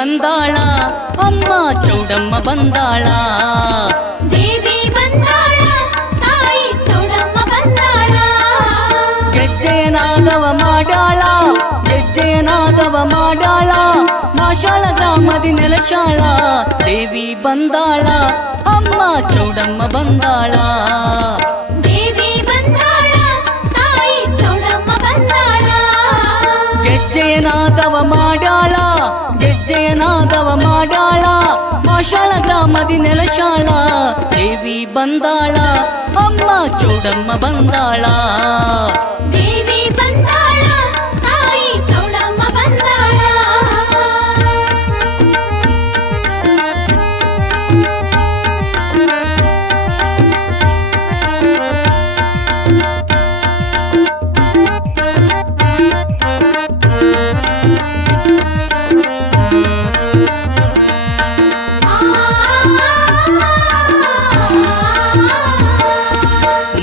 ಬಂದಾಳ ಅಮ್ಮ ಚೌಡಮ್ಮ ಬಂದಾಳ ದೇವಿ ಬಂದಾಳ ತಾಯಿ ಚೌಡಮ್ಮ ಬಂದಾಳ ಗೆಜ್ಜೆಯನಾದವ ಮಾಡಾಳ ಗೆಜ್ಜೆಯನಾದವ ಮಾಡಾಳ ಮಾಶಾಳ ಗ್ರಾಮದಿ ನೆಲಶಾಳ ದೇವಿ ಬಂದಾಳ ಅಮ್ಮ ಚೌಡಮ್ಮ ಬಂದಾಳ ದೇವಿ ಬಂದಾಳ ತಾಯಿ ಚೌಡಮ್ಮ ಬಂದಾಳ ಗೆಜ್ಜೆಯನಾದವ ಮಾಡಾಳ ಗೆಜ್ಜೆಯನಾದವ ಮಾಡಾಳ ಮಾಶಾಳ ಗ್ರಾಮದಿ ನೆಲಶಾಳ ದೇವಿ ಬಂದಾಳ ಅಮ್ಮ ಚೌಡಮ್ಮ ಬಂದಾಳ ದೇವಿ ಬಂದಾಳ ತಾಯಿ ಚೌಡಮ್ಮ ಬಂದಾಳ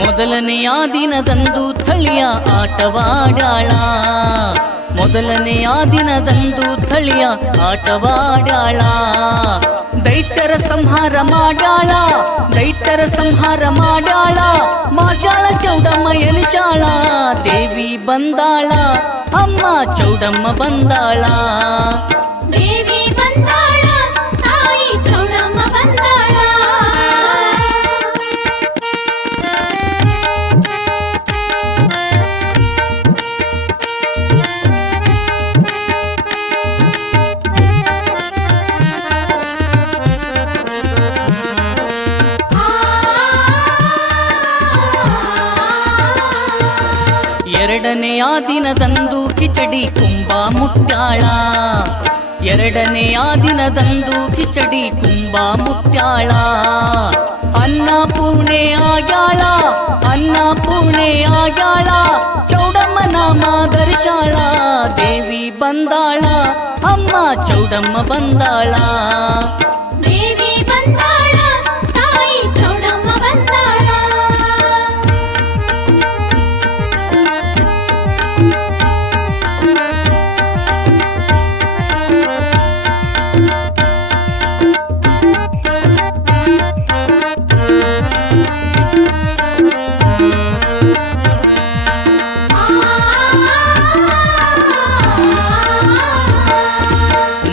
ಮೊದಲನೆಯ ದಿನದಂದು ಥಳಿಯ ಆಟವಾಡಾಳ ಮೊದಲನೆಯ ದಿನದಂದು ಥಳಿಯ ಆಟವಾಡಾಳ ದೈತ್ಯರ ಸಂಹಾರ ಮಾಡಾಳ ದೈತ್ಯರ ಸಂಹಾರ ಮಾಡಾಳ ಮಾಶಾಳ ಚೌಡಮ್ಮ ಎಲಿಚಾಳ ದೇವಿ ಬಂದಾಳ ಅಮ್ಮ ಚೌಡಮ್ಮ ಬಂದಾಳ ದೇವಿ ಬಂದಾಳ ತಾಯಿ ಚೌಡಮ್ಮ ಬಂದಾಳ ಎರಡನೆಯ ದಿನದಂದು ಕಿಚಡಿ ಕುಂಭ ಮುಟ್ಟಾಳ ಎರಡನೆಯ ದಿನದಂದು ಕಿಚಡಿ ಕುಂಭ ಮುಟ್ಟಾಳ ಅನ್ನಪೂರ್ಣೆ ಆಗ್ಯಾಳ ಅನ್ನಪೂರ್ಣೆ ಆಗ್ಯಾಳ ಚೌಡಮ್ಮ ನಾಮ ಧರಿಸಾಳ ದೇವಿ ಬಂದಾಳ ಅಮ್ಮ ಚೌಡಮ್ಮ ಬಂದಾಳ ದೇವಿ ಬಂದಾಳ ತಾಯಿ ಚೌಡಮ್ಮ ಬಂದಾಳ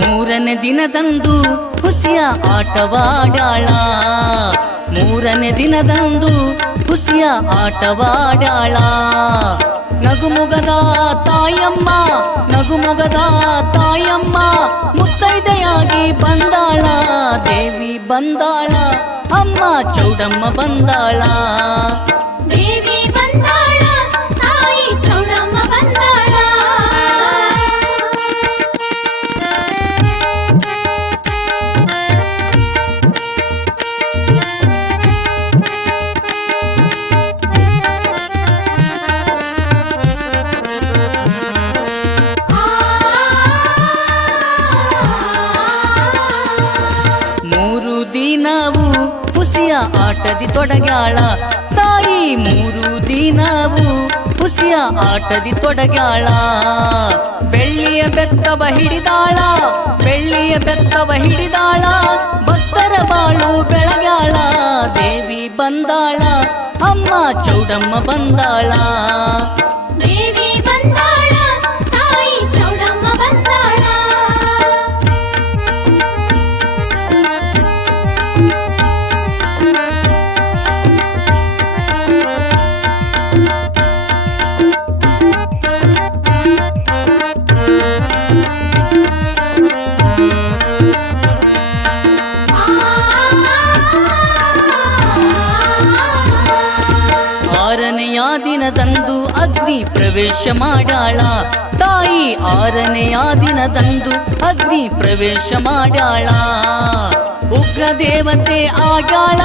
ಮೂರನೇ ದಿನದಂದು ಹುಸಿಯ ಆಟವಾಡಾಳ ಮೂರನೇ ದಿನದಂದು ಹುಸಿಯ ಆಟವಾಡಾಳ ನಗುಮೊಗದ ತಾಯಮ್ಮ ನಗುಮೊಗದ ತಾಯಮ್ಮ ಮುತ್ತೈದೆಯಾಗಿ ಬಂದಾಳ ದೇವಿ ಬಂದಾಳ ಅಮ್ಮ ಚೌಡಮ್ಮ ಬಂದಾಳ ದೇವಿ ಬಂದಾಳ ತಾಯಿ ಚೌಡಮ್ಮ ಬಂದಾಳ ಮೂರು ದಿನವು ಹುಸಿಯ ಆಟದಿ ತೊಡಗ್ಯಾಳ ತಾಯಿ ಮೂರು ದಿನವು ಹುಸಿಯ ಆಟದಿ ತೊಡಗ್ಯಾಳ ಬೆಳ್ಳಿಯ ಬೆತ್ತವ ಹಿಡಿದಾಳ ಬೆಳ್ಳಿಯ ಬೆತ್ತವ ಹಿಡಿದಾಳ ಭಕ್ತರ ಬಾಳು ಬೆಳಗ್ಯಾಳ ದೇವಿ ಬಂದಾಳ ಅಮ್ಮ ಚೌಡಮ್ಮ ಬಂದಾಳ ದೇವಿ ಬಂದಾಳ ತಾಯಿ ಚೌಡಮ್ಮ ಬಂದಾಳ ಆರನೆಯ ದಿನದಂದು ಅಗ್ನಿ ಪ್ರವೇಶ ಮಾಡಾಳ ತಾಯಿ ಆರನೆಯ ದಿನದಂದು ಅಗ್ನಿ ಪ್ರವೇಶ ಮಾಡಾಳ ಉಗ್ರ ದೇವತೆ ಆಗ್ಯಾಳ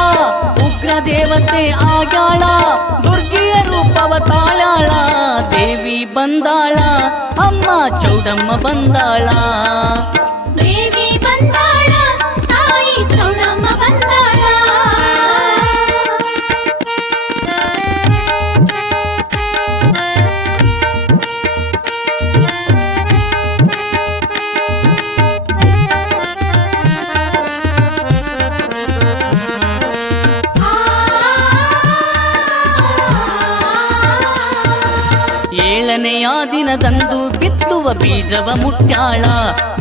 ಉಗ್ರ ದೇವತೆ ಆಗ್ಯಾಳ ದುರ್ಗಿಯ ರೂಪವ ತಾಳಾಳ ದೇವಿ ಬಂದಾಳ ಅಮ್ಮ ಚೌಡಮ್ಮ ಬಂದಾಳ ದೇವಿ ಬಂದಾಳ ತಾಯಿ ಚೌಡಮ್ಮ ಬಂದಾಳ ಏಳನೆಯ ದಿನದಂದು ಬಿತ್ತುವ ಬೀಜವ ಮುಟ್ಟ್ಯಾಳ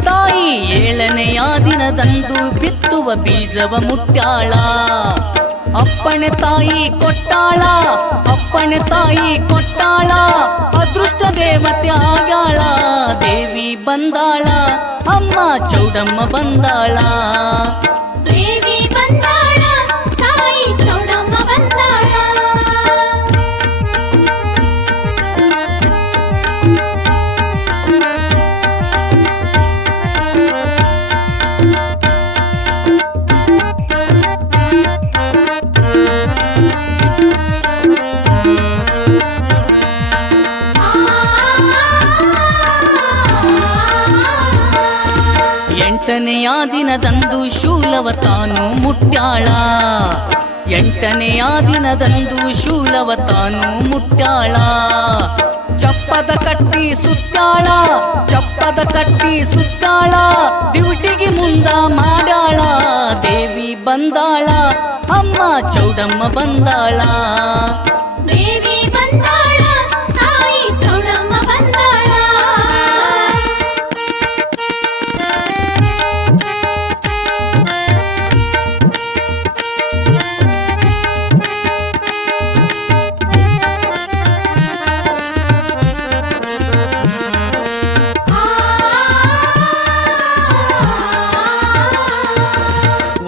ತಾಯಿ ಏಳನೆಯ ದಿನದಂದು ಬಿತ್ತುವ ಬೀಜವ ಮುಟ್ಟ್ಯಾಳ ಅಪ್ಪಣೆ ತಾಯಿ ಕೊಟ್ಟಾಳ ಅಪ್ಪಣೆ ತಾಯಿ ಕೊಟ್ಟಾಳ ಅದೃಷ್ಟ ದೇವತೆ ಆಗ್ಯಾಳ ದೇವಿ ಬಂದಾಳ ಅಮ್ಮ ಚೌಡಮ್ಮ ಬಂದಾಳ ದೇವಿ ಬಂದಾಳ ತಾಯಿ ಚೌಡಮ್ಮ ಬಂದಾಳ ಎಂಟನೆಯ ದಿನದಂದು ಶೂಲವ ತಾನು ಮುಟ್ಟ್ಯಾಳ ಎಂಟನೆಯ ದಿನದಂದು ಶೂಲವ ತಾನು ಮುಟ್ಟ್ಯಾಳ ಚಪ್ಪದ ಕಟ್ಟಿ ಸುತ್ತಾಳ ಚಪ್ಪದ ಕಟ್ಟಿ ಸುತ್ತಾಳ ಡ್ಯೂಟಿಗೆ ಮುಂದ ಮಾಡ್ಯಾಳ ದೇವಿ ಬಂದಾಳ ಅಮ್ಮ ಚೌಡಮ್ಮ ಬಂದಾಳ ದೇವಿ ಬಂದಾಳ ತಾಯಿ ಚೌಡಮ್ಮ ಬಂದಾಳ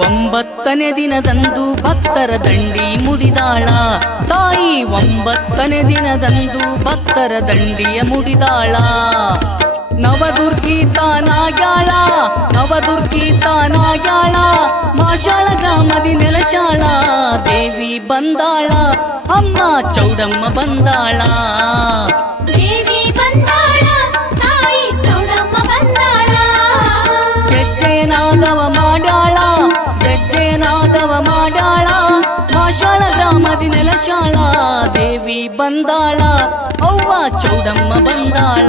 ಒಂಬತ್ತನೇ ದಿನದಂದು ಭಕ್ತರ ದಂಡಿ ಮುಡಿದಾಳ ತಾಯಿ ಒಂಬತ್ತನೇ ದಿನದಂದು ಭಕ್ತರ ದಂಡಿಯ ಮುಡಿದಾಳ ನವದುರ್ಗಿ ತಾನಾಗ್ಯಾಳ ನವದುರ್ಗಿ ತಾನಾಗ್ಯಾಳ ಮಾಶಾಳ ಗ್ರಾಮದಿ ನೆಲಶಾಳ ದೇವಿ ಬಂದಾಳ ಅಮ್ಮ ಚೌಡಮ್ಮ ಬಂದಾಳ ದೇವಿ ಬಂದಾಳ ತಾಯಿ ಚೌಡಮ್ಮ ಬಂದಾಳ ಗೆಜ್ಜೆನಾದವ ಮಾಡ್ಯಾಳ ಗೆಜ್ಜೆನಾದವ ಮಾಡ್ಯಾಳ ಮಾಶಾಳ ಗ್ರಾಮದಿ ನೆಲಶಾಳ ದೇವಿ ಬಂದಾಳ ಅವ್ವ ಚೌಡಮ್ಮ ಬಂದಾಳ